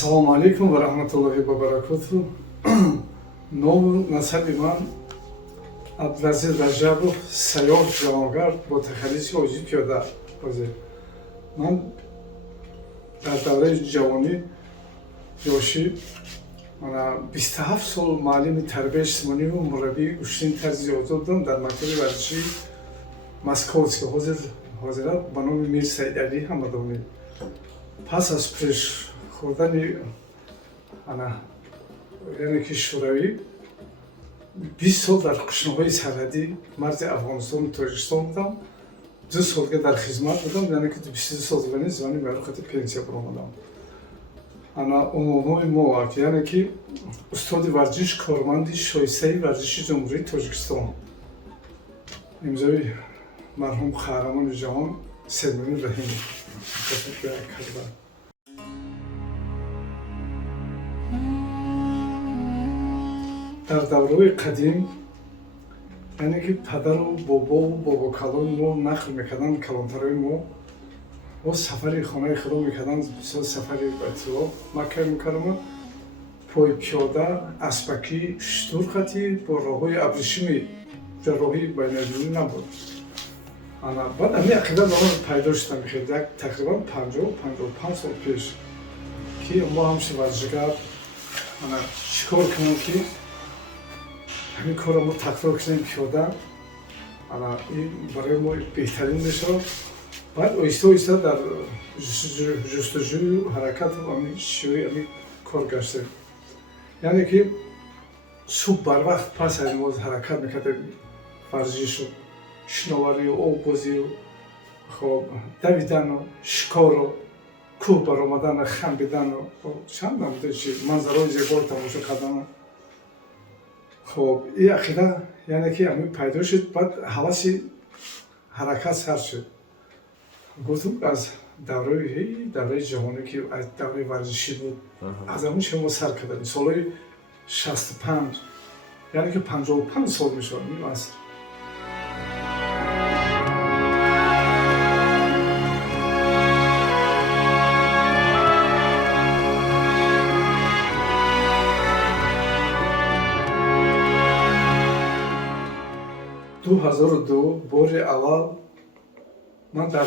Салому алейкум ва раҳматуллоҳи ва баракатуҳ. Нову насаби ман Абдулазиз Раҷабов, сайёҳ ҷавонгард бо тахаллуси ҳоҷӣ пиёдабозӣ. Ман дар давраи ҷавонӣ ёшӣ 27 сол муаллими тарбияи ҷисмониву мураббии уштини тарзи озод будам дар мактаби варзишии Московский, ҳозир ба номи Мир Саидалӣ ҳамадонӣ. Пас аз пеш хӯрдани яъне ки шӯравӣ 20 сол дар қушуноҳои сарҳадӣ марзи Афғонистону Тоҷикистон будам. 2 солга дар хизмат будам, яъне ки 22 солгани замони меохати пенсия баромадам. Унвонҳои мо яъне ки устоди варзиш, корманди шоистаи варзиши ҷумҳурии Тоҷикистон. имзои марҳум қаҳрамони ҷаҳон Седмин Раҳимов. дар давраҳои қадим яъне ки падару бобову бобокалони мо нақл мекарданд, калонтарои мо сафари хонаи худо мекарданд, бисёр сафари байтуллоҳ Макка мукаррама, пои пиёда, аспакӣ, штурхатӣ бо роҳҳои абришими ҷарроҳии байналмилалӣ набуд. Баъд ҳамин ақида ба ман пайдо шуда мехед тақрибан 50-55 сол пеш ки мо ҳамчун варзишгар чӣ кор кунем ки ҳамин корро мо такрор кунем пиёда, ин барои мо беҳтарин мешавад. Баъд оҳиста оҳиста дар ҷустуҷӯю ҳаракату шиёи ҳамин кор гаштем. Яъне ки субҳ барвақт пас аз намоз ҳаракат мекардем, варзишу шиноварию, овбозию, давидану, шикору, кӯҳ баромадану, хамбидану, чанд намуди манзараҳои зеборо тамошо кардану. Ин ақида яъне ки ҳамин пайдо шуд. Баъд ҳаваси ҳаракат сар шуд. Гуфтам аз давраи ҷавонӣ ки давраи варзишӣ буд, аз ҳамон чиз мо сар кардем. Солҳои 65 яъне ки 55 сол мешавад ним аср. ду 2002 бори аввал ман дар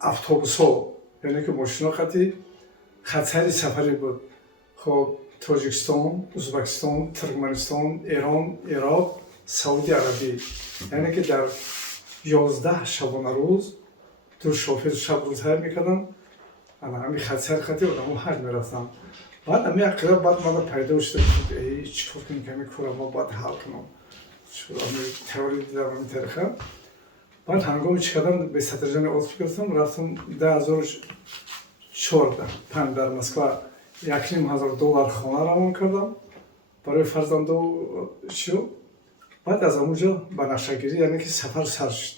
автобусҳо яъне ки мошино хатсайри сафарӣ буд. Тоҷикистон, Узбекистон, Туркманистон, Эрон, Ироқ, Саудия Арабӣ. Яъне ки дар 11 шабонарӯз ду шофер шабрӯз ҳайр мекарданд. Ҳамин хатсайр одамо ҳаҷ мерафтанд. Баъд ҳамин ақида баъд мана пайдо шуда чӣ кор кунем ки ҳамин кора мо бояд ҳал кунем. теория дидам ҳамин тариқа. Баъд ҳангоми чӣ кардам бе сатирҷани отф гирифтам, рафтам 2014 дар Москва $1,500 хона равон кардам барои фарзанду чиё. Баъд аз ҳамонҷо ба нақшагирӣ яъне ки сафар сар шуд.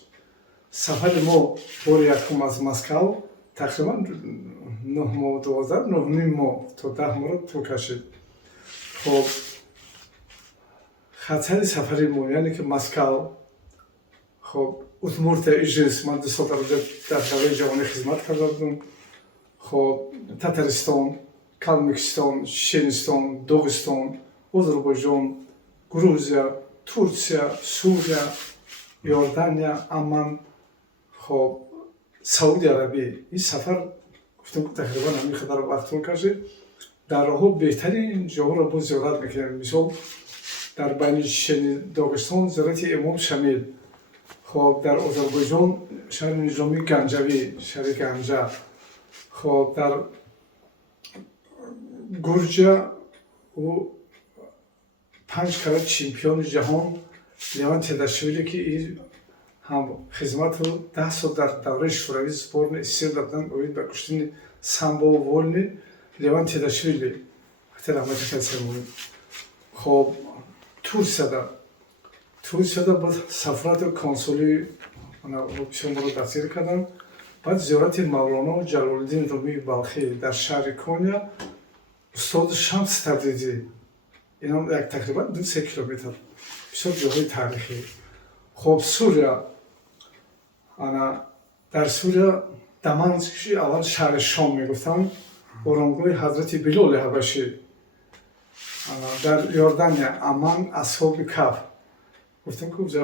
Сафари мо бори якум аз Москав тақрибан 9 моҳ 9 моҳ то 10 моҳро тӯл кашид. хатсайри сафари мо яъне ки Москав, Удмуртия, Ижевск, ман 2 сол дар давраи ҷавонӣ хизмат карда будам. Татаристон, Калмикистон, Чеченистон, Доғистон, Озарбойҷон, Грузия, Турсия, Сурия, Иордания, Амман, Саудия Арабӣ. Ин сафар гуфтам тақрибан ҳамин қадар вақт тӯл кашид. Дар роҳҳо беҳтарин ҷоҳоро боз зиёрат мекардем. Мисол дар байни Чечени, Доғистон зиёрати имом Шамил, дар Озарбойҷон шаҳри низоми Ганҷавӣ, шаҳри Ганҷа, дар Гурҷа ӯ 5 карат чемпиони ҷаҳон Леван Тедашвили ки ин ҳам хизмату 10 сол дар давраи шӯравӣ сборни СССР доданд, оид ба куштани самбову вольни Леван Тедашвили. Турсияда баъд сафорату консулии бисёр дастгир карданд. Баъд зиёрати Мавлоно Ҷалолиддин Румии Балхӣ дар шаҳри Коня, устоди Шамс Табризӣ. Инам тақрибан 2-3 километр. Бисёр ҷойҳои таърихӣ. Сурия дар Сурия Дамаск аввал шаҳри Шом мегуфтанд. оромгоҳи ҳазрати Билоли ҳабашӣ дар Иордания, Аман, асҳоби Каҳф. гуфтам ки уҷа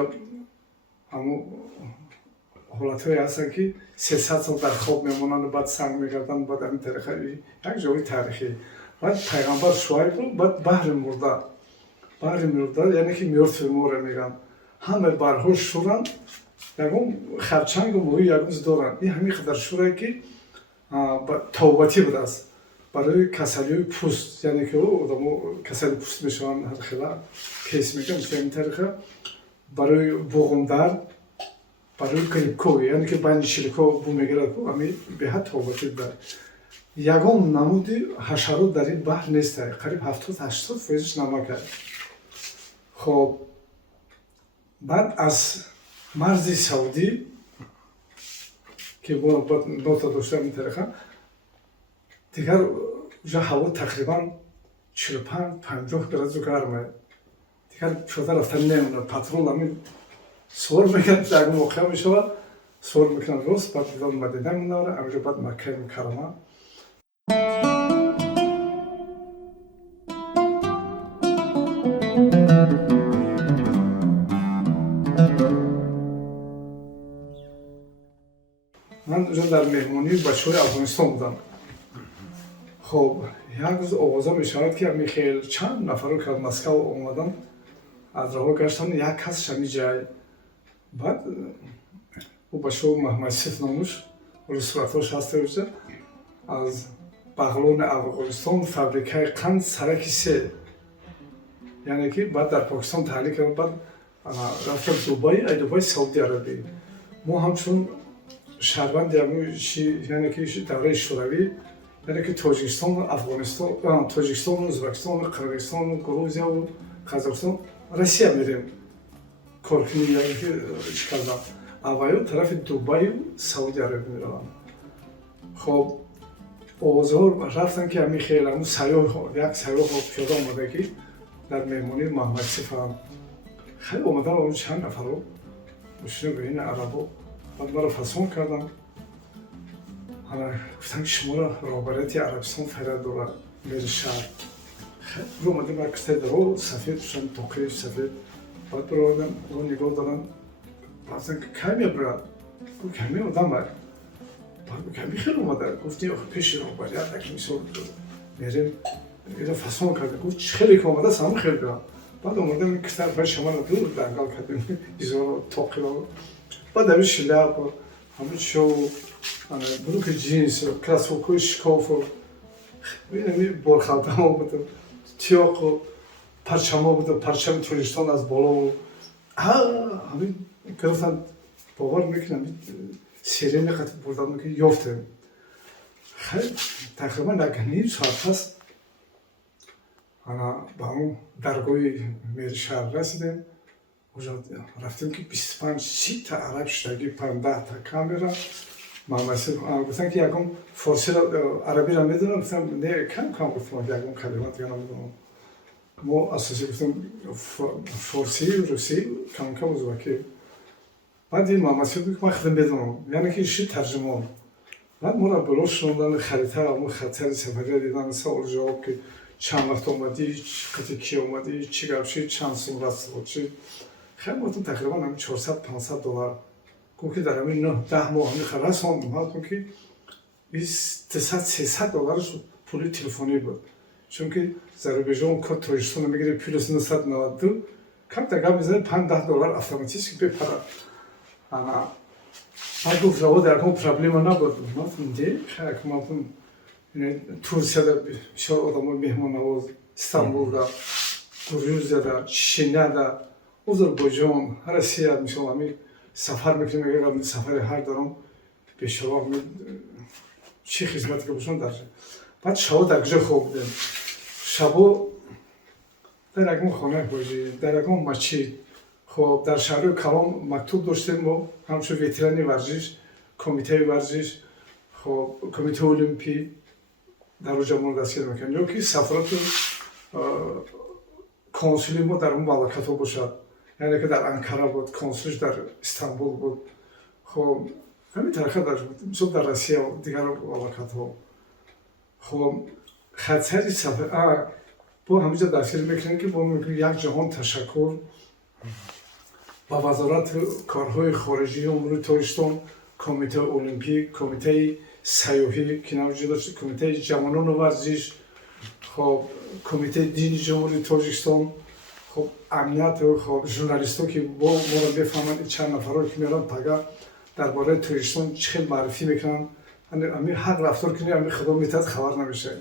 ҳамун ҳолатҳое ҳастанд ки 300 сол дар хоб мемонанд, баъд санг мегарданд, баъд ҳамин тариқа як ҷои таърихӣ. баъд пайғамбар Шуайб, баъд баҳри мурда, яъне ки мёртви море мегӯянд. ҳама баҳрҳо шӯранд, ягон харчангу моҳӣ ягон доранд. ин ҳамин қадар шӯрае ки тавбатӣ будааст барои касалиҳои пӯст, яъне ки одамо касали пӯст мешаванд, ҳархела кейс мегӯям ҳамин тариқа, барои буғумдард, барои грибко, яъне ки байни шиликҳо бу мегирад, ҳамин беҳад тавбатӣ будааст. ягон намуди ҳашарот дар ин баҳр нестае, қариб 70-80% намак аст. хоб баъд аз марзи Саудӣ ки нота дошта ҳамин тариқа, дигар уҷа ҳаво тақрибан 45-50 градусу гарм аст. дигар пиёда рафтан мемонад. патрул ҳамин суор мекунад, ягон воқеа мешавад, суор мекунад рост, баъд бидон Мадина менаварад, ҳаминҷо баъд Маккаи Мукаррама. ман уҷа дар меҳмонии бачаҳои Афғонистон будам. хоб як рӯз овоза мешавад ки ҳамин хел чанд нафаро ки аз Москав омаданд, аз раҳо гаштанд, як кас шами ҷай. баъд ӯ бачаҳо Маҳмадсиф номуш, суратҳош ҳаста уҷа, аз бағлони Афғонистон фабрикаи қанд сараки се, яъне ки баъд дар Покистон таҳлил кард, баъд рафтам Дубай, Сауди Арабия. мо ҳамчун шаҳрванди яъне ки давраи шӯравӣ, яъне ки Тоҷикистону Афғонистон, Тоҷикистону Ӯзбекистону Қирғизистону Грузияу Қазоқистон, Россия мерем коркунӣ, яъне ки чӣ кардан, аввало тарафи Дубаю Сауди Арабия мераванд. хоб овозаҳо рафтанд ки ҳамин хел ҳамун як сайёҳо пиёда омада ки дар меҳмонии Маҳмадсифанд. хеле омадан он чанд нафаро мушина бин арабо, баъд маро фасон карданд. гуфтанд ки шуморо роҳбарияти Арабистон фаъалият дорад, мери шаҳр. хеле омадем, як кисаи даро сафед пӯшанд, тоқии сафед. баъд бировардам нигоҳ доданд, гуфтанд ки кай мебурад? гуфт ҳамин одам аст. ҳамин хел омада. гуфтем охи пеши роҳбарият як мисол мерем, иро фасон кардем. гуфт чӣ хеле ки омадааст, ҳамон хел биёд. баъд омадам кисаи баъд шамара дур дангал кардем, изоро тоқиро, баъд ҳамин шляпа, ҳамин шоу, брюки джинсу, кроссовкҳои шикофу, ҳамин борхалтаҳо буду, тиёқу парчамҳо буду, парчами Тоҷикистон аз болову ҳамин гирифтанд. бовар мекунам сирени қатиб бурдам ки ёфтем. хеле тақрибан як ним соат пас ба он даргоҳи мери шаҳр расидем. уҷа рафтем ки 25-30 та араб шудагӣ, 15 та камера. гуфтанд ки ягон форсиро арабиро медонам. гуфтам не, кам гуфтам, ягон калима дига намедонам. мо асоси гуфтам форсӣ, русӣ, камкам ӯзбакӣ. баъд ин Маҳмадсиф гуфт ман хеле медонам, яъне ки иши тарҷумон. баъд моро боло шунонданд, харита хатари сафария дидан, саволу ҷавоб ки чанд вақт омадӣ, қати ки омадӣ, чӣ гап шид, чанд сум расод шид. хеле гуфтам тақрибан ҳамин $400-500. гуфт ки дар ҳамин 9-10 моҳ ҳамин расондам. ҳалбатан ки $200-300 пули телефонӣ буд, чунки зарубежон код Тоҷикистоно мегири плюс 992, камтар гап мезанӣ $5-10 автоматически бепарад. ман гуфт завод ягон проблема набуд. гуфтам де Турсияда бисёр одамои меҳмоннавоз, Истанбулда, Грузияда, Чеченяда, Озарбойҷон, Россия мисол ҳамин сафар мекунем, ягон сафари ҳар даром бешаво чӣ хизмате ки бошон дар ҷо. баъд шабо дар куҷо хоб будем? шабо дар ягон хонаи ҳоҷӣ, дар ягон масҷид. хоб дар шаҳрҳои калон мактуб доштем мо, ҳамчун ветерани варзиш, комитаи варзиш, хоб комитаи олимпӣ дар оҷа мо дастгир мекунем, ё ки сафарату консули мо дар он мамлакатҳо бошад, яъне ки дар Анкара буд, консулиш дар Истанбул буд. хоб ҳамин тариқа мисол дар Россия дигар мамлакатҳо. خب خطری سفر با همینجا دستگیر میکنیم که با میکنیم یک جهان تشکر با وزارت کارهای خارجی امور تاجیکستان، کمیته المپیک، کمیته سیاحی که نوجود داشت، کمیته جوانان ورزش، خب کمیته دینی جمهوری تاجیکستان، خب امنیت و خب ژورنالیست‌ها که با ما را بفهمند چند نفرایی که میرن پگاه درباره تاجیکستان چه خیلی معرفی میکنن، همین هر رفتار کنی همین خدا میتاد خبر نمیشه.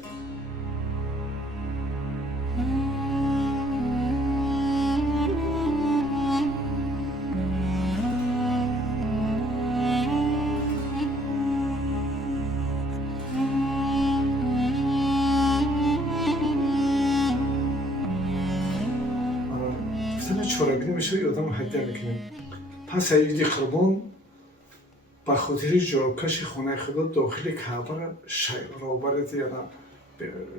چورابینی میشه یادم هدیه میکنیم. پس عید قربان به خاطر جاکش خانه خدا داخل کعبه را راهبرت یعنی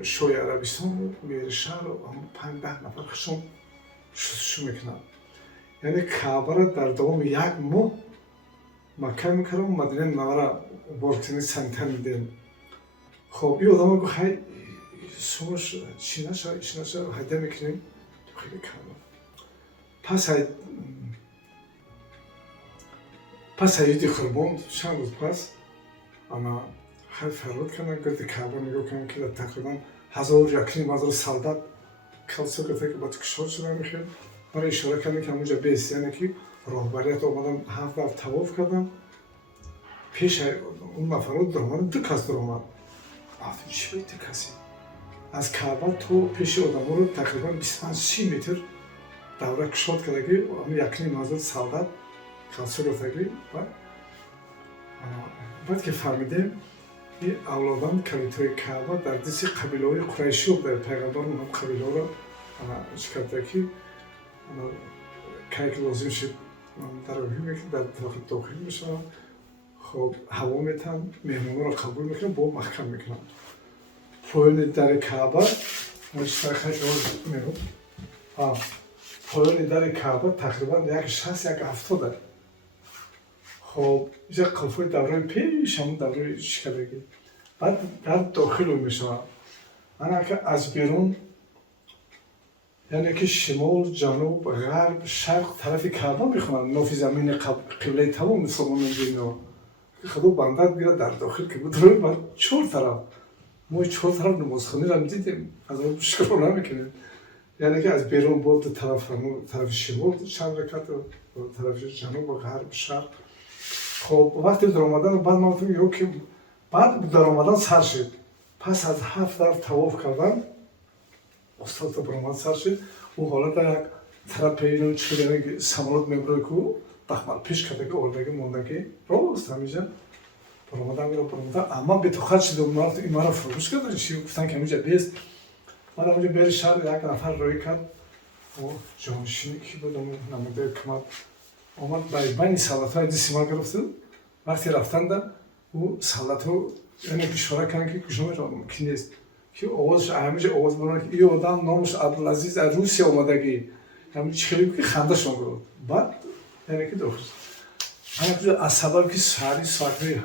شوی عربستان بود میره شهر و هم 5-10 نفر خشم شستشو میکنن. یعنی کعبه را در دوام 1 ماه مکه میکردم و مدینه منوره بارتنی سنتر میدین. خب این آدم گفت خیلی سومش چی نشه هدیه میکنیم داخل کعبه. پس عید قربان چند روز پس انا خیلی فرود کردن گرد کعبه نگاه کردن که تقریبا 1000 سالدات کلسه گفته که با تکشار شده میخواد برای اشاره کردن که همونجا بیست یعنی که راهبریت آمدن 7 بار طواف کردن پیش اون مفرود در آمدن 2 کس در آمد. گفتم چی باید 2 کسی؟ از کعبه تو پیش آدم رو تقریبا 25-30 متر دوره کشاد کرده که همون 1,500 سالدات کلسه گفته که بعد که فهمیدیم این اولادان کلیتای کعبه در دست قبیله های قریشی بود. در پیغمبر هم قبیله ها را کرده که که لازم شد در روحی میکنه در داخل میشه. خب هوا میتن مهمون را قبول میکنن با محکم میکنن. پایان در کعبه پایان در کعبه تقریبا 160-170. خب اینجا قلفای دوره پیش همون دوره شکلگی بعد در داخل میشه. انا که از بیرون یعنی که شمال، جنوب، غرب، شرق طرف کعبه میخونن نافی زمین قبله تمام مسلمانان دینا خدا بنده بیاد در داخل که بود روی بعد 4 طرف ما 4 طرف نمازخانی را دیدیم از اون شکر نمیکنیم. یعنی که از بیرون بود طرف شمال چند رکعت و طرف جنوب و غرب شرق. خب وقتی در آمدن بعد ما گفتیم که بعد در آمدن سر شد. پس از 7 طرف طواف کردن استاد بر آمد سر شد. او حالا در یک طرف اینو چیزی سمالات میبره که دخمال پیش کرده که اردگی موندگی راست همینجا بر آمدن اما به تو خط شده این مرا فروش کردن چی گفتن که همینجا بیست. من همینجا بیر شهر یک نفر روی کرد و جانشینی که بود نموده کمد آمد برای بین سلات های دستی ما گرفته. وقتی رفتن در او سلات ها یعنی اشاره کردن که کشمه را کی نیست که آوازش همیشه آواز برانه که این آدم نامش عبدالعزیز از روسیه آمدگی همین چخیلی که خنده شون گرفت. بعد یعنی که درست همین از سبب که سهری ساعتی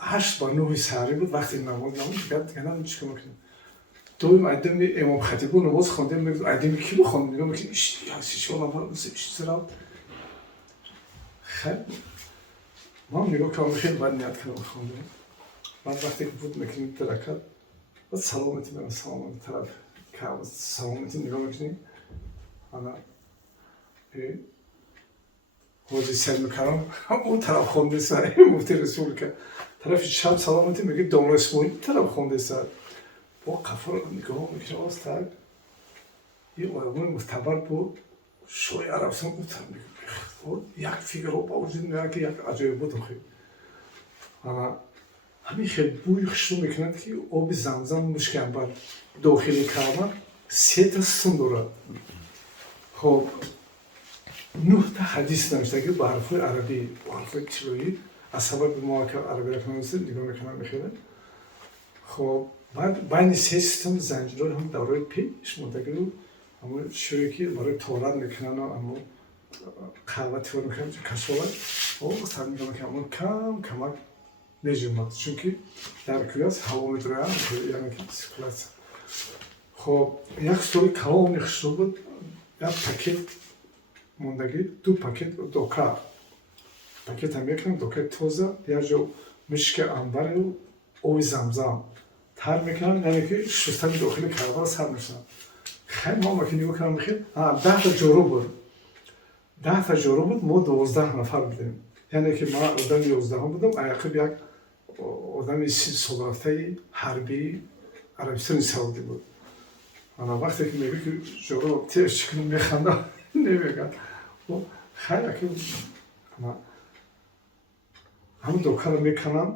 8-9 سهری بود وقتی نماز گفتم چیکار میکنیم دویم ادمی امام خطیب نماز خوندیم میگم ادمی کی بخوند میگم که چی شما چرا خیلی ما میگم که خیلی بد نیت کردم خوندم. بعد وقتی که بود میکنیم ترکت بعد سلامتی میرم سلامتی طرف که سلامتی نگاه میکنیم انا حاجی سر میکنم اون طرف خونده سر مفتی رسول که طرف شب سلامتی میگه دامر اسماعیل طرف خونده سر با قفا رو نگاه میکنه آز تر یه آدمای مستبر بود شوی عربستان بود یک فیگر رو با وجود میاد که یک عجایب بود خیلی اما همین خیلی بوی خشنو میکنند که آب زمزم مشکم بر داخل کعبه 3 تا ستون دارد. خب 9 تا حدیث نوشته که با حرفای عربی با حرفای تلویی از سبب ما که عربی را کنند نگاه میکنم بخیره. خب بعد بین 3 ستون زنجیرهای هم دورای پیش منتقل همون شوی که برای تورات میکنن و همون قهوه تور میکنن کسوله و سر میکنم که همون کم меҷӯмад, чунки дар кӯҳ аст ҳаво медрояд, яъне ки циркулятсия. хоб як столи калони хушрӯ буд, як пакет мондагӣ, 2 пакет дока пакета мекунам, докаи тоза, як ҷо мишки амбару оби замзам тар мекунам, яъне ки шустани дохили карда сар мешавад. хеле мо ки нигоҳ кардам хел 10 та ҷорӯ буд, 10 та ҷорӯ буд, мо 12 нафар будем, яъне ки ман одами 11 будам, аяқиб як одами 30 солрафтаи ҳарбии Арабистони Саудӣ буд. ана вақте ки мегӯ ки ҷорӯ теш чикун механдам намегӯяд, хеле ки ҳамн докаро меканам,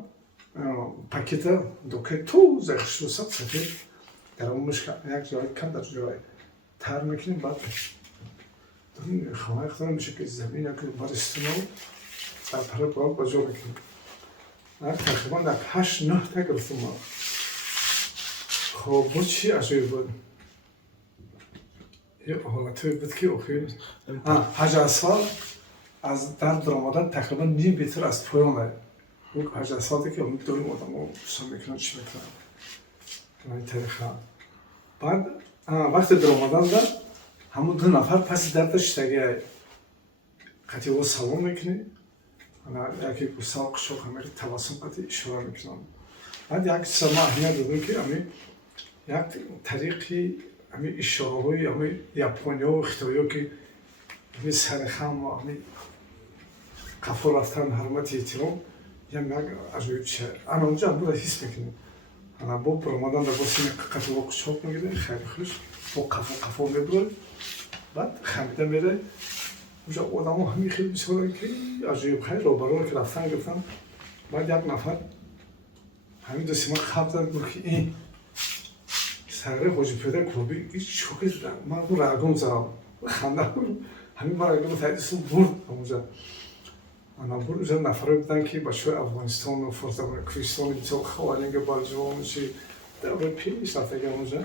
пакета докаи тоза хушрӯсад сафед дар он мушка як ҷои кам дар ҷои тар мекунем, баъд хонаи худро меша ки замин як бар истимол дар тараф ба ҷо мекунем. Тақрибан дар 8-9 та гирифтам ман. хоб буд чӣ аҷоиб буд, ҳолатое буд ки охир ҳаҷр асвад аз дар даромадан тақрибан ним метр аз поёне, ҳаҷр асваде ки доим одамо пусанд мекунанд чӣ мекунанд ин тариқа. баъд вақте даромаданда ҳамон 2 нафар паси дарда шитагиай қативо салом мекунӣ, яке гусал қушоқ ҳамаи табассум қати ишора мекунанд. баъд як чиза ман аҳамият додам ки як тариқи ишораҳои япониё хитоиё ки сари хам қафо рафтан ҳармати эҳтиром як аҷоиб чиз ана онҷо амбура ҳис мекунем. бо баромаданда бо сини қативо қушоқ мегирем, хеле хуш бо қафо мебурем, баъд хамида мере онҷо одамо ҳамин хеле бисёре ки аҷоиб хеле робаро ки рафтан гирифтан. баъд як нафар ҳамин дӯсти ман хаб зад гуфт ки ин сагари ҳоҷипиёдаи кӯбӣ чӯки ман рагон задам ханда ҳамин ман рагон таъдису бурд онҷа. Бурҷа нафаре буданд ки бачаҳои Афғонистону Кӯҳистони бисёр хаваринга балҷон чи давраи пеш рафтаги онҷа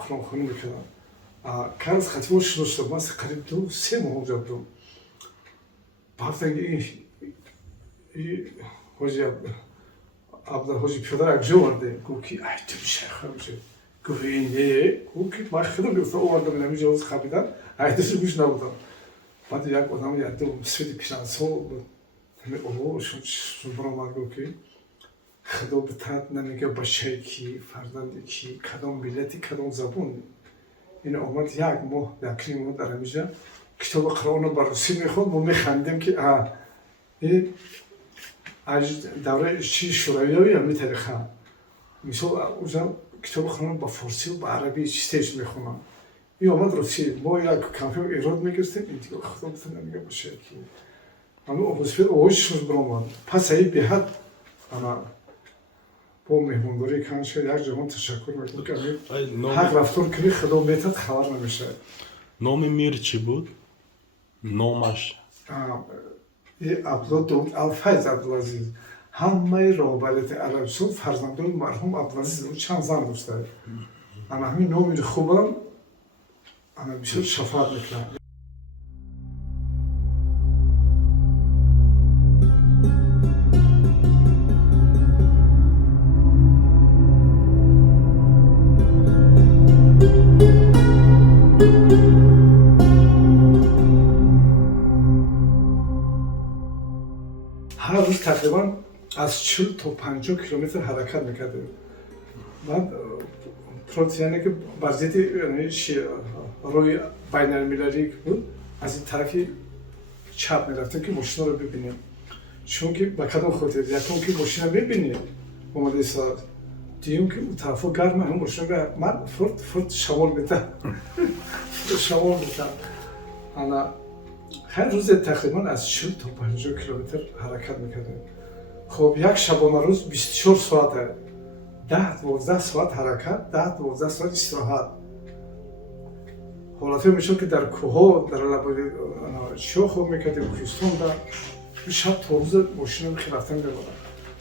қуронхонӣ мекарданд. кар аз қативо шурӯъ шуд, ман қариб 2-3 моҳ онҷа будам. баъд ҳоҷипиёда як ҷо оварде, гуфт ки ай ту шайха мешавӣ, гуфт не, гуфт ки ман худам гирифта овардам ин ҳамин ҷо хабидан, айдаши гӯш набудам. баъд як одам ядум свети пишансол буд, шон баромад гуфт ки худо битад намега бачае ки фарзанде ки кадом миллати кадом забон. ин омад як моҳ якним моҳ дар ҳамин ҷо китоби қуръонро ба русӣ мехонд, мо механдем ки давраи чи шӯравиёи ҳамин тариқа. мисол онҷа китоби қуръонро ба форсӣ ба арабӣ чистеш мехонанд. ин омад русӣ, мо як компютер ирод мегирифтем, ин дигар худо битад намега бачае ки ҳамин овози шуш баромад. пас аи беҳад бо меҳмондории канша як ҷаҳон ташаккур мекунем ки ҳақ рафтор кунӣ худо метад хабар намешавад. номи мир чӣ буд? номаш абдулло Довуд Алфайз Абдулазиз. ҳамаи роҳбарияти Арабистон фарзандони марҳум Абдулазиз чанд зан доштад. ҳамин номи хубам бисёр шафоат мекунад. ҳар рӯз тақрибан аз 40 то 50 километр ҳаракат мекардем. баъд яъне ки бар зидди роҳи байналмилалӣ буд, аз ин тарафи чап мерафтем ки мошинаро бибинем. чунки ба кадом хотир, якум ки мошина мебинӣ омада истод, дуюм ки тарафо гарма ҳам мошина ман фурт шамол метам. ҳар рӯзе тақрибан аз 40 то 50 километр ҳаракат мекардем. хоб як шабона рӯз 24 соате, 10-12 соат ҳаракат, 10-12 соат истироҳат. ҳолатое мешуд ки дар кӯҳҳо дар лабои чиё хоб мекардем, кӯҳистонда шаб то рӯза мошина хел рафтан мебарад.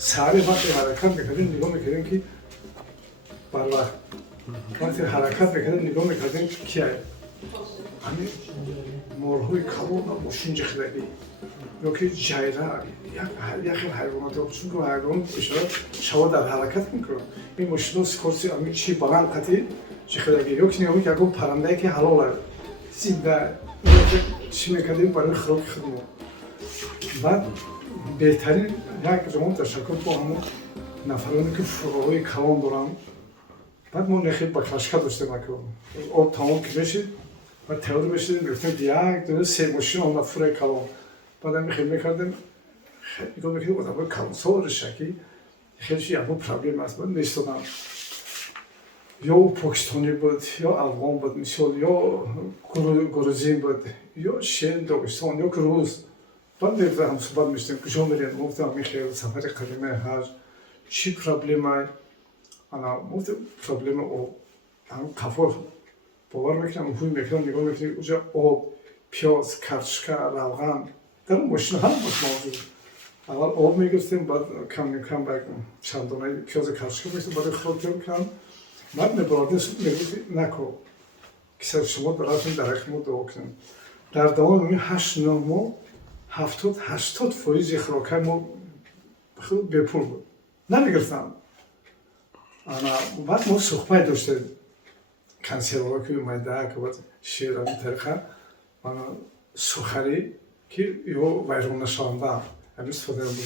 саҳари вақте ҳаракат мекардем нигоҳ мекардем ки барвақт вақте ҳаракат мекардем нигоҳ мекардем ки همین مورهای کلون و ماشین خیلی یا که جایرا یک حیوانات ها چون که حیوان اشاره شما در حرکت میکنه این ماشین سکورسی همین چی بلند قطعی چی خیلی یا که نیامی که اگه پرنده که حلال زنده چی میکردیم برای خلق خدمت بعد بهترین یک زمان تشکر با همون نفرانی که فروهای کلان دارن بعد ما نخید با کلاشکا داشتیم که آب تمام که بشید و تئوری بشیدیم گفتیم یک دو سه ماشین آمد فروهای کلان بعد هم خیلی میکردیم خیلی میکردیم آدم کلان سوار شکی خیلیش یک پرابلم است بعد میستادم یا پاکستانی بود یا افغان بود مثال یا گروزین بود یا شین داغستان یا کروز بعد میرفتم هم صحبت میشتیم کجا میرین گفتم میخیر سفر قدیمه حج چی پرابلم های انا گفتم پرابلم او هم کافور باور میکنم خوی میکنم نگاه میکنم اونجا آب پیاز کرچکا روغن در ماشین هم موجود اول آب میگرفتیم بعد کم با چندانه پیاز کرچکا میشتیم بعد خورد میکنم بعد میبردیم میگفتیم نکو کسر شما براتون درک ما دعا کنیم در دوام این 8 ماه 70-80% خوراکای ما بپول بود نمیگرفتم بعد ما صحبت داشتیم کنسروا که اومده که باید شیرانی طریقه سخری که یا ویرون نشانده همین استفاده بودیم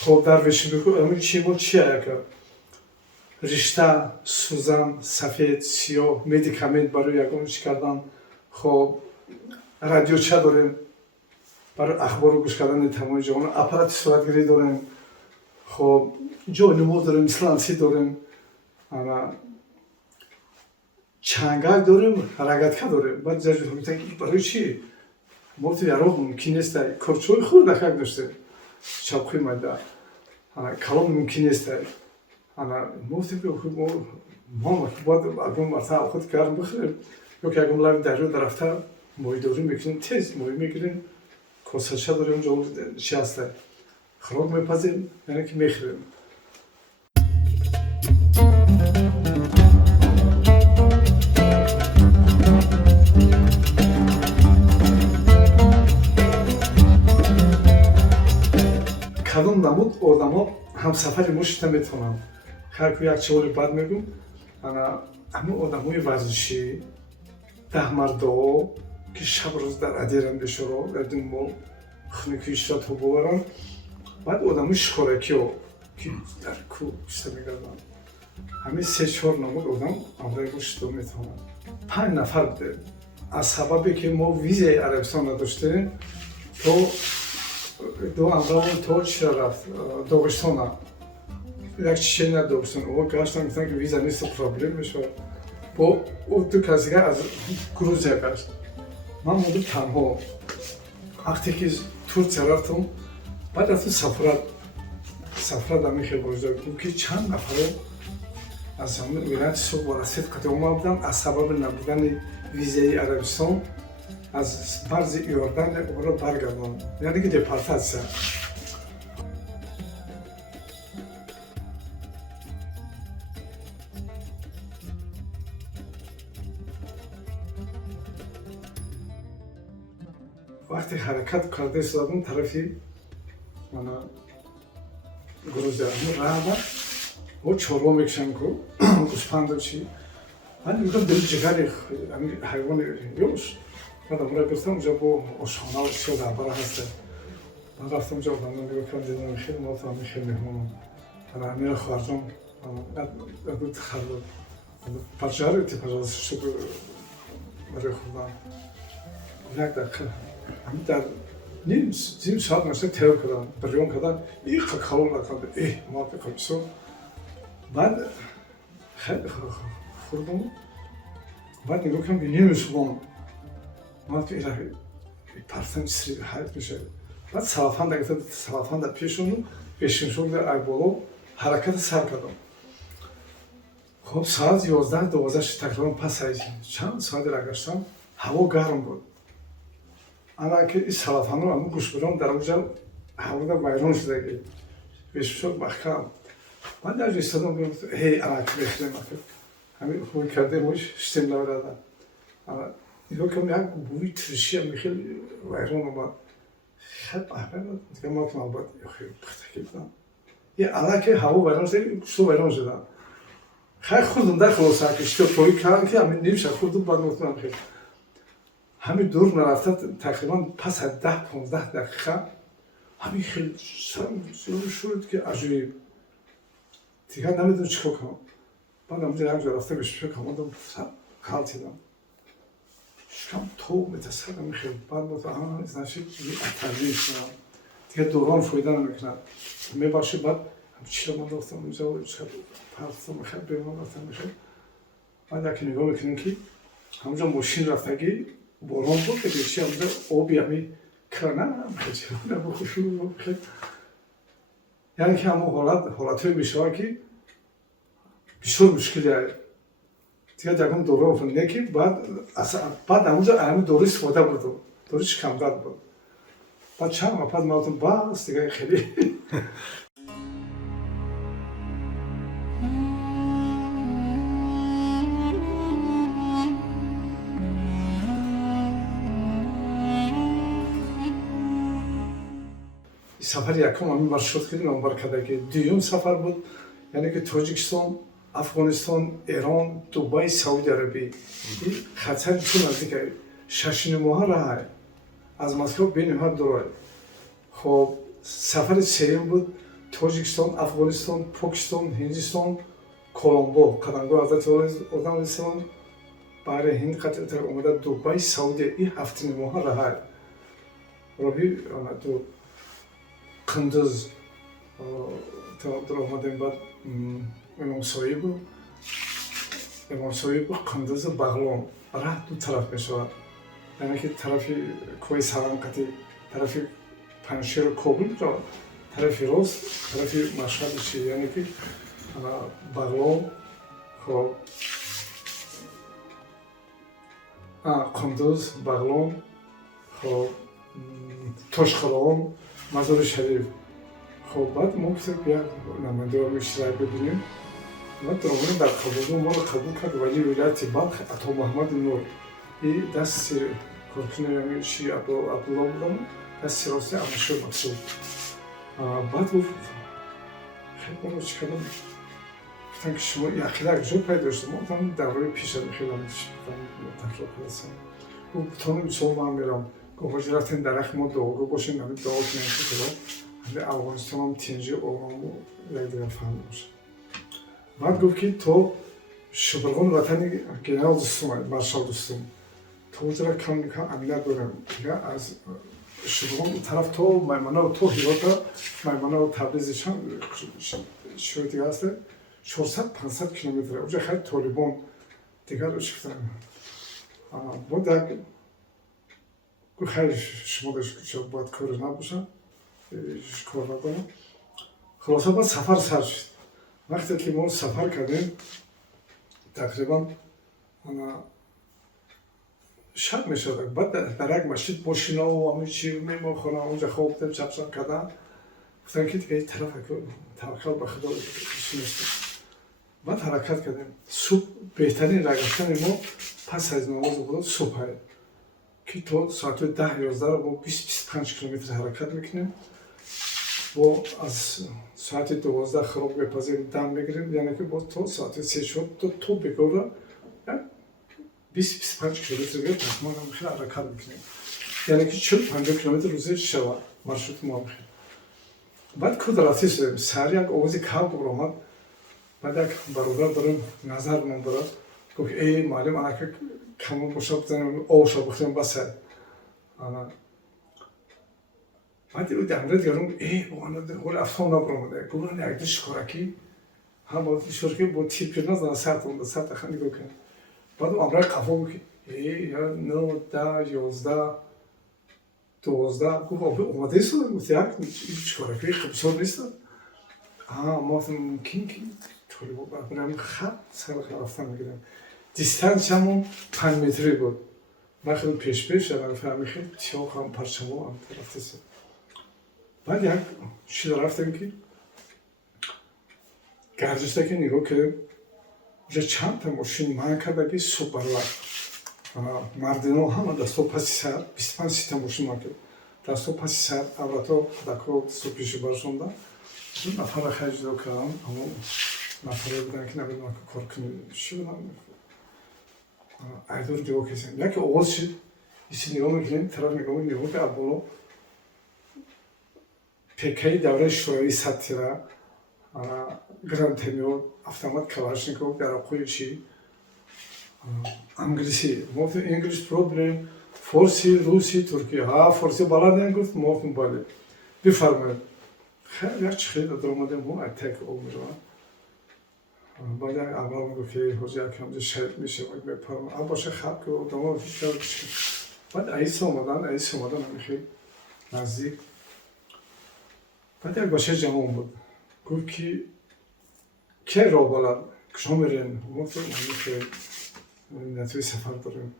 خب در وشی بکن همین چی بود چیه که رشته سوزن سفید سیاه مدیکامنت برای یکم چی کردن خب رادیو چه داریم برای اخبار رو گوش کردن تمام جهان اپارات صورتگیری داریم خب جانمو داریم اسلانسی داریم چنگک داریم رگتکا داریم بعد جایی میگن برای چی ما تو یارو ممکن است کارچوی خورد دکک داشته چاپخی ماده کلام ممکن است گفتیم که ما باید اگه مرتبه خود گرم بخوریم یا که اگه لایو دریا در رفته ماهی داریم میکنیم تیز ماهی میگیریم کاسرچه داریم اونجا چی هسته خوراک میپزیم یعنی که میخوریم کدوم نمود آدما همسفر ما شده میتونم خیلی یک چهاری بعد میگم همه آدمای ورزشی ده مردا که شب روز در ادیرن بشورا در ما خونکیش را تو ببرن بعد آدمای شکارکی ها که در کو شده میگردن همه 3-4 نمود آدم امرای ما شده میتونم 5 نفر بوده از سببی که ما ویزای عربستان نداشتیم تو دو امرامون تو چرا رفت داغستان یک چیزی نه داغستان او گشتن گفتن که ویزا نیست پرابلم میشه با او دو کسی از گروزیا گشت من بودم تنها وقتی که ترکیه رفتم بعد از سفرت هم خیلی بزرگ بود که چند نفره از همون ولایت صبح رسید که اومده بودم از سبب نبودن ویزای عربستان از مرز یوردان او را برگردان یعنی که دپارتاسیا وقتی حرکت کرده ایستادم طرفی من گروزیا راه و چورو میکشم که گوسفند چی من میگم دل جگری حیوان یوش بعد امروز گفتم اونجا با آشخانه و شیل درباره هسته من رفتم اونجا بودم نگاه کردم دیدم خیلی مالت خیلی مهمونم من امیر خواهرجان بود خرد پرچه‌های پرچه شد برای خوردن یک دقیقه همین در نیم ساعت نشده تیار کردم بریون کردم این کلون نکرده ما بکنم سو بعد خیلی خوردم بعد نگاه کردم نیم شبام ما که ایره پرتن چیزی حیات میشه بعد سلافان دقیقه سلافان در پیشونو پیشونشون در بالا حرکت سر کردم خب ساعت 11-12 تقریبا پس از چند ساعت را گشتم هوا گرم بود انا که این سلافان رو گوش بدم در اونجا هوا در ویران شده که پیشونشون محکم بعد در ایستادم گفتم هی انا که بخیرم همین خوبی کرده موش شتیم لورده نگاه کنم یک بوی ترشی هم خیلی ویران آمد. خیلی بحبه دیگه ما تو آباد خیلی بخته کردم. یه علاقه هوا ویران شده، کشتو ویران شده. خیلی خودم در خلاص کشتو توی کردم که همین نمیشه خودم بعد مطمئن خیلی. همین دور نرفته تقریبا پس از 10-15 دقیقه همین خیلی سرم شد که عجیب. دیگه نمیدونم چیکار کنم. بعد همونجا همجا رفته بهش فکر کردم کالتیدم. شکم تو متأثر میخواد. بعد متأهل ازنشی اتریش کنم. دیگه دوران فایده نمیکنه. میباشه بعد چی رو من رفتم اونجا شب پرستم میخواد بیرون رفتم میخواد. بعد یکی نگاه میکنیم که همونجا ماشین رفتگی باران بود که دیگه همونجا آبی همی کرنه میخواد. نبخوشو میخواد. یعنی که همون حالتهای میشه که بسیار مشکلی هست. دیگه دکم دوره افتاده که بعد همونجا همین دوره استفاده بود. دورش کمتر بود. بعد چند ماه بعد ما باز دیگه خیلی سفر یکم همین بار شد که نامبر کرده که دوم سفر بود. یعنی که تاجیکستان، افغانستان، ایران، دبی، سعودی عربی. این خطر چون نزدیک 6 ماه راه از مسکو به نهایت دوره. خب سفر سوم بود تاجیکستان، افغانستان، پاکستان، هندوستان، کلمبو، قدمگاه حضرت آدم علیه السلام برای هند قطعه اومده دبی، سعودی. این 7 ماه راه راهی تو قندوز در آمدیم. بعد امام صاحب قندوز بغلان راه دو طرف میشود. یعنی که طرف کوه سرانقطی طرف پنشیر و کابل طرف راست طرف مشهد چی. یعنی که بغلان خب قندوز بغلان خب تاشقران مزار شریف. خب بعد ما بسید بیا نمانده ها اشتراک ببینیم. ما درامون در قبول ما رو قبول کرد ولی ولایت بلخ عطا محمد نور. این دست کارکنه یعنی شی عبدالله بودم دست راسته امشور مقصود. بعد گفت خیلی ما چی کردم گفتن که شما یقیده کجا پیدا داشته. ما گفتم در روی پیش هم خیلی هم تکرار پرسیم. گفت تانو بسیار من میرم. گفت باید رفتین درخت ما دعاگاه باشیم همین دعا کنیم که همین افغانستان هم تینجی آرام و یک دیگر فهم باشه. بعد گفت که تو شبرغان وطن گنرال دوستم هست مارشال دوستم تو اونجا کم امنیت دارم. دیگه از شبرغان طرف تو میمنه و تو هیراتا میمنه و تبریز شوی دیگه هست 400-500 کیلومتر. اونجا خیلی طالبان دیگر رو شفتن. بود در گفت خیلی شما داشت باید کار نباشن کار ندارم. خلاصه باید سفر سر شد. وقتی که ما سفر کردیم تقریبا شب می شد. بعد در یک مسجد ماشینا و همه چی میمون خونه اونجا خواب دیم چپسان کردن. گفتن که دیگه طرف توکل به خدا شنیستیم. بعد حرکت کردیم. صبح بهترین رگفتن ما پس از نماز بود صبح که تو ساعت 10-11 رو 20-25 کیلومتر حرکت میکنیم. و از ساعت 12 خراب بپذیریم دم میگیریم. یعنی که با تو ساعت 3 شد تو بگوره 20-25 کیلومتر رو تقریبا هم خیلی حرکت میکنیم. یعنی که 40-50 کیلومتر روزی شود مرشد ما بخیر. بعد کود رفتی شدیم سر یک آوازی کم آمد. بعد یک برادر دارم نظر من برد گفت ای معلم انا که کمان باشد بزنیم آوشا بخوریم بسه. بعد او دمره دیگرم ای وانا حال افغان نبرامده گفتن یک دش کارکی هم با شرکی با تیپ کردن زن سرت اونده سرت خیلی نگاه کنه. بعد او امره قفا بکی ای یا 9 10 11 12 گفت اومده ایست گفت یک کارکی خبسار نیست. ما ممکن که طوری بود برم خط سر رفتن میگیرم. دیستانس همون 5 متری بود. من خیلی پیش شدم فهمی خیلی تیاق هم پرچمو هم رفته سید. بعد یک چیز رفتم که گردشته که نگاه که اونجا چند تا ماشین من کرده که صبح برای мардино ҳама дасту паси сар 25 ситам бошӣ макрд дасту паси сар аврато кӯдакҳо дасту пеши баршонда ду нафара хай ҷудо кардам ҳамо нафаре будан ки намедонам ки кор кунӣ чӣ будам айдор диво кесем яке оғоз шид иси нигоҳ мекунем тараф нигоҳ мекунем ки абболо пекаи давраи шӯравии саттира гранд темиор автомат калашников яроқҳои чӣ англисӣ мофтум english problem форси руси туркӣ форси баландем гуфт мофтум бале бифармоед хеле як чихеле даромадем ҳо атак омира баъд як аввал гуфт ки ҳоҷи акамҷи шаҳид мешавад мепармад боша хаб ки домо фикр баъд аиса омадан хеле наздик баъд як бачаи ҷавон буд гуфт ки ке роҳ балад кушо мерем мофтум натои сафар дорем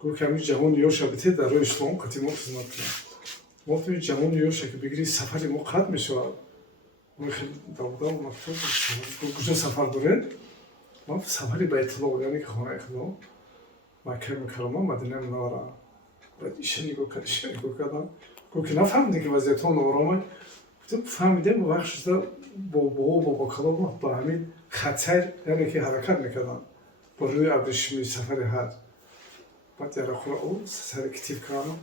гуфт ки ҳамин ҷавони ёша битед дар роҳи ислом қати мо хизмат кунад мофтум ҷавони ёша ки бигирӣ сафари мо қатъ мешавад давдам мактуб куҷо сафар доред сафари байтуллоҳ яъне ки хонаи худо маккаи мукаррама мадинаи мунаввара баъд иша нигоҳ кардам гуфт ки нафаҳмидем ки вазъиятҳо норомад гуфтам фаҳмидем вақт шуда бобокалон ба ҳамин хатсайр яъне ки ҳаракат мекарданд ба рӯи абришимии сафари ҳаҷ баъд яроқҳоро сари китиф кардам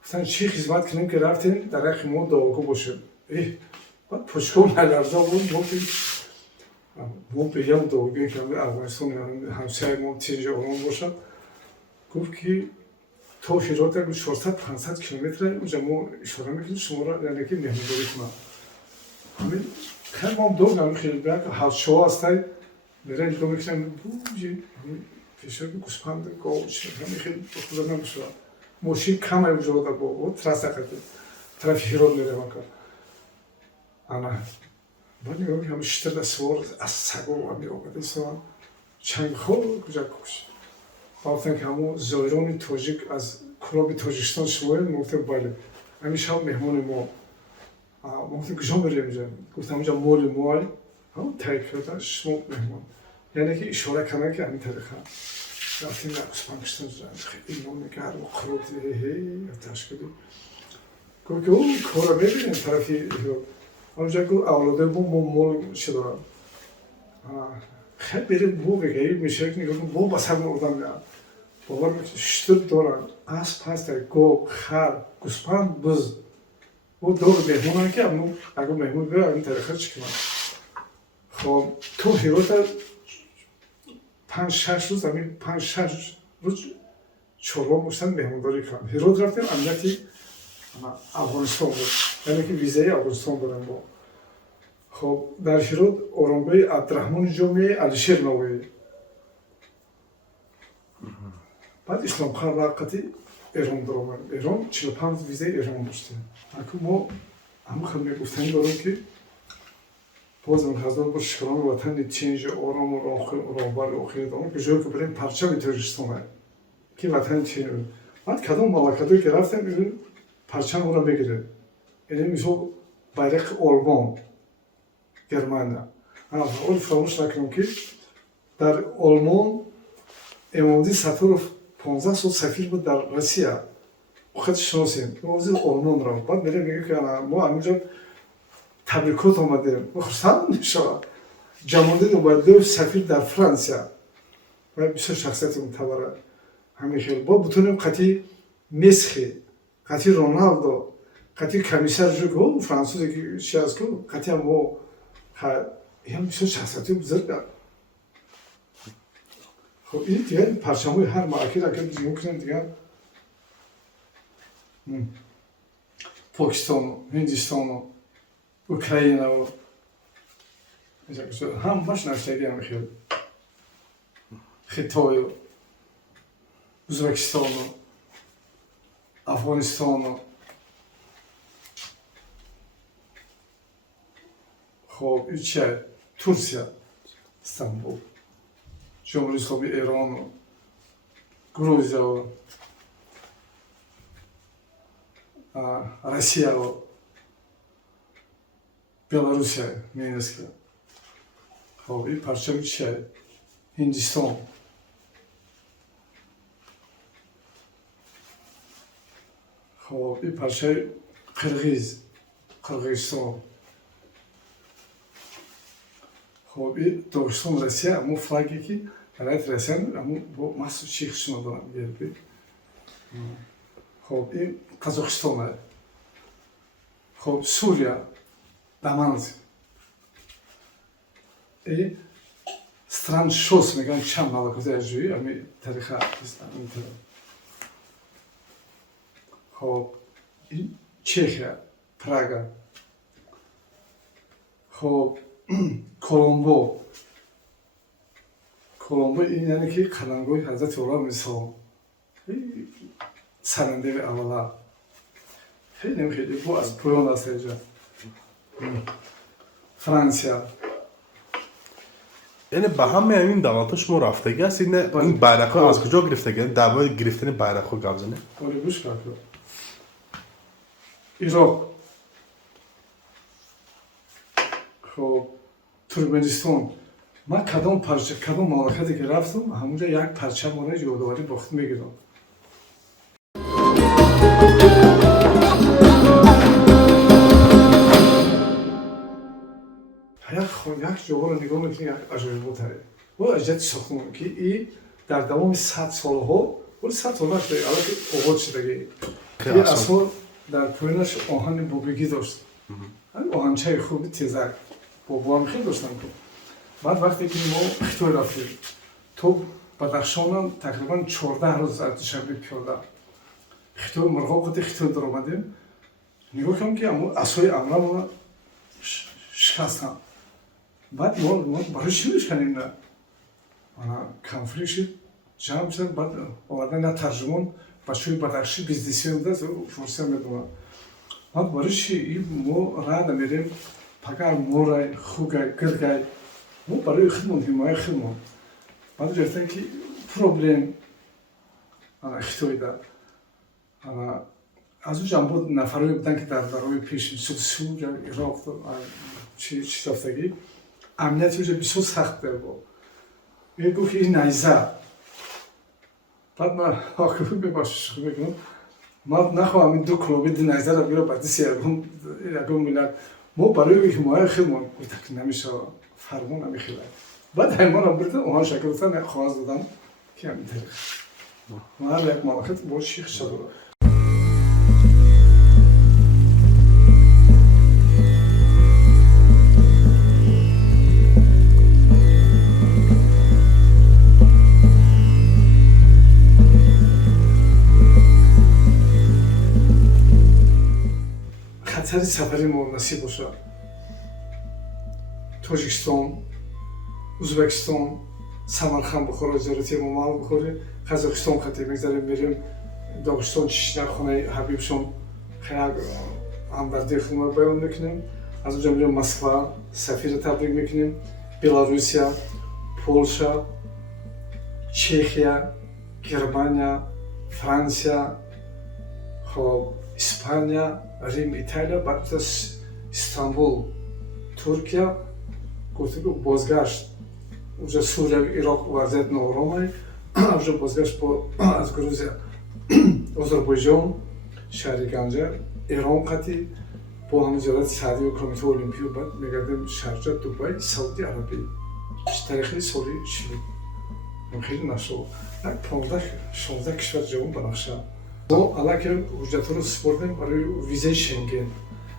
гуфтанд чӣ хизмат кунем ки рафтем дар яқи мо дуогӯ бошем баъд почком наларза буд мо бегам дуогӯ ки афғонистон ҳамсояи мо тинҷи ором бошад гуфт ки то ҳирот як 400-500 километре уҷа мо ишора мекунем шуморо яъне ки меҳмондорӣ кунад ҳамин хеле мом догам хеле як ҳаштшо ҳастай мерем нигоҳ мекунам пешои гӯспанд говч ҳамин хеле худа намешавад мошин кама уҷода бо трасақати тарафи ҳирот мерем ака ана баъд нигоҳ мекунам штирда свор аз саго амеомада исоан чангхо куҷа куш гуфтанд ки ҳамо зоирони тоҷик аз куроби тоҷикистон шумоед гуфтем бале ҳамин шаб меҳмони мо гуфтем куҷо мерем ҷа гуфтам ҷа моли моай тай карда шумо меҳмон яъне ки ишора кардам ки ҳамин тариқа рафтем як гӯспанд киштем хеле ноне гарму қуроти аташкуди гуфт ки кора мебинем тарафи онҷа гуфт авлодаи мо мол чӣ дорад хеле берем мо вегаӣ мешавад нигоҳ кун мо ба сар меодам бовар мекунед штир доранд асп ҳастай гов хар гӯспанд буз дору меҳмонанд ки агар меҳмон биёяд ҳамин тариқа чӣ кунад хоб то ҳирота 5-6 рӯз ҳамин 5-6 рӯз чорво боштанд меҳмондорӣ кардам ҳирот рафтем амнияти афғонистон буд яъне ки визаи афғонистон дорем бо хоб дар ҳирот оромгоҳи абдураҳмони ҷомеи алишер навоӣ баъд исломқалъ вақти эрон даромадем эрон 45 визаи эрон доштем аку мо ҳамон хел мегуфтанӣ дорем ки бозам ҳазор бор шукрони ватани тинҷи орому роҳбари охири дорем куҷое ки бурем парчами тоҷикистона ки ватани тинҷ баъд кадом мамлакатое ки рафтем парчамро мегирем яъне мисол байрақи олмон германия оли фаромӯш накунам ки дар олмон эмомалдин сатторов 15 сол сафир буд дар россия вақт шиносем эмомалдин олмонро баъд мерем мегӯем ки мо ҳаминҷо табрикот омадем хурсанд мешавад ҷамолиддин убайдуллоев сафир дар франсия бисёр шахсияти мутаввара ҳамин хел бо бутунем қати месхи қати роналдо қати комиссар жук франсузе ки чи аст ку қати мо ин бисёр шахсияти бузурга хоб ин дигар парчамҳои ҳар маъкид ака ҷимъ кунем дигар покистону ҳиндистону украинау ҳамаш наштаги ҳами хел хитою ӯзбекистону афғонистону хоб ича турсия истанбул ҷумҳурии исломии эрону грузияу россияу беларусия минска хоб ин парчами чия ҳиндистон خب این پارچه قرغیزستان. خب این داغستان روسیه امو فلاگی که برای روسیه امو با محصول چیخشون دارم گربی. خب این قزاقستانه. خب سوریه دامانز. این стран шос میگن چند مملکت ارجویی امی تاریخ این طرف. خب این چخیا پراگا. خب کولومبو این یعنی که قلمگوی حضرت علی مثال سرنده اولا خیلی بو از پویان است اینجا. فرانسیا یعنی به همه این دولت‌ها شما رفتگی هستید نه این بیرق‌ها از کجا گرفتگی؟ دعوای گرفتن بیرق‌ها گابزنه؟ ولی گوش کن. عراق. خب ترکمنستان. من کدام پارچه کدام مملکتی که رفتم همونجا یک پارچه مورد یادآوری باخت میگیرم. یک جوها رو نگاه میکنی یک عجایب تره. و اجازه ساختمان که این در دوام 100 سالها ولی 100 سال نشده الان که آغاز شده. این اصلا در پایینش آهن بوبگی داشت. آهنچه خوبی تیزک بابا هم خیلی داشتن که. بعد وقتی که ما خطوی رفتیم تو بدخشان هم تقریبا 14 روز از دوشنبه پیاده خطوی مرغاب خطی خطوی در آمدیم. نگاه کنم که اصای امرا ما شکستم. بعد ما برای چی میشکنیم نه؟ کنفرانس شد جمع شد بعد آوردن نه ترجمان بچه‌های بدخشی بیزنسی هم داشت فارسی هم میدونم. بعد برای چی ما راه نمیریم پکار مورای خوگای گرگای ما برای خدمت حمایت خدمت. بعد گفتن که پروبلم اختیاری داد. از اون جنبه نفرایی بودن که در درهای پیش سوریه عراق چی رفتگی امنیتی وجود بسیار سخت در بود. میگه گفت این نیزه. بعد من حاکمی بباشش میگم ما نخواهم این 2 کیلومتر نیزه را بیرون بعدی سیاگم میلاد ما برای حمایت خدمت گفتن که نمیشه فرمان نمیخواد. بعد ایمان هم برد اون شکل گفتن خواست دادم که همین طریق. ما هر یک مملکت با شیخ شده. خطر سفری ما نصیب باشه. تاجیکستان، ازبکستان، سمرقند بخوره زیارتی مامان بخوره. قزاقستان خطی میگذاریم میریم داغستان چشنه خونه حبیبشون خیلی همدردی خودمون رو بیان میکنیم. از اونجا میریم مسکو سفیر تبریک میکنیم. بلاروسیا، پولشا، چخیا، گرمانیا، فرانسیا، خب اسپانیا، ریم، ایتالیا، بعد استانبول، ترکیه، گفتم بازگشت. اونجا سوریه و عراق وضعیت ناآرامه. اونجا بازگشت با از گروزیا، آذربایجان، شهر گنجه، ایران قطعی با همه جلات سعودی و کمیته المپیک و بعد میگردیم شارجه، دبی، سعودی عربی. تاریخی سالی چی؟ من خیلی نشد. یک 15-16 کشور جهان بنفشه. ما الان که حجت رو سپردیم برای ویزای شنگن.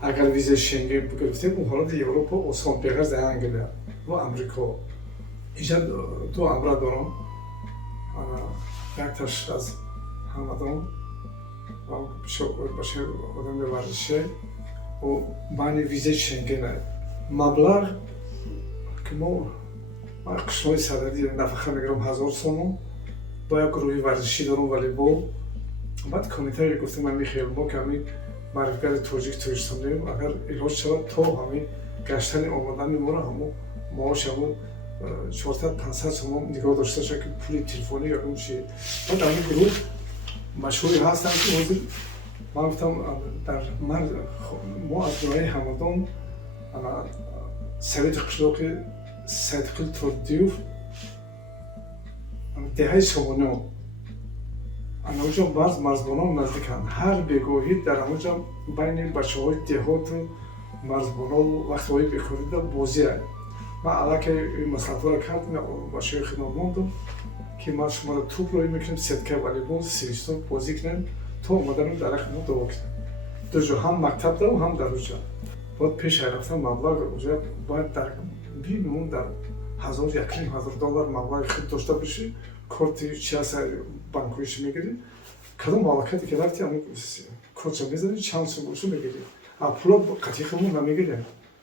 اگر ویزای شنگن بگرفتیم اون حالت اروپا آسان پیغرز در انگلیس و آمریکا. اینجا 2 امر دارم. یک تاش از همدان و باشه آدم ورزشی و معنی ویزای شنگن. مبلغ که ما قشنای سرحدی نفخه میگیرم 1000 سوم با یک گروهی ورزشی دارم والیبال. بعد کمیته گفتم من میخوام ما که همین معرفگر تاجیک توریستان داریم اگر علاج شود تا همین گشتن آمدن ما رو همون معاش همون 400-500 سوم نگاه داشته شد که پول تلفنی یا اون چی. بعد همین گروه مشهوری هستن که حاضر من گفتم در مرز ما از دورای همدان سویت قشلاق سیدقل تردیوف دهه 89 анаҷо баъз марзбонон наздиканд. Ҳар бегоҳӣ дар амаҷо байни бачаҳои деҳоту марзбонон вақтҳои бекорида бозия. Ман аллакай маслиҳатҳоро кардам бачаҳои хидматмондам, ки ман шуморо туп лоӣ мекунем, сетка волейбол, сиристон бозӣ кунем, то омаданам дар рақми даво кунем. Дуҷо ҳам мактабдару ҳам дар уҷа. Бояд пешай рафтан маблағ уҷа бояд дар минимум дар $1,000-1,500 маблағи худ дошта бошӣ, корти чи ҳаста банкоишӣ мегирӣ, кадом мамлакате ки рафти кортша мезанӣ, чанд сум ушу мегирӣ. А пула қатъи худмон намегирем.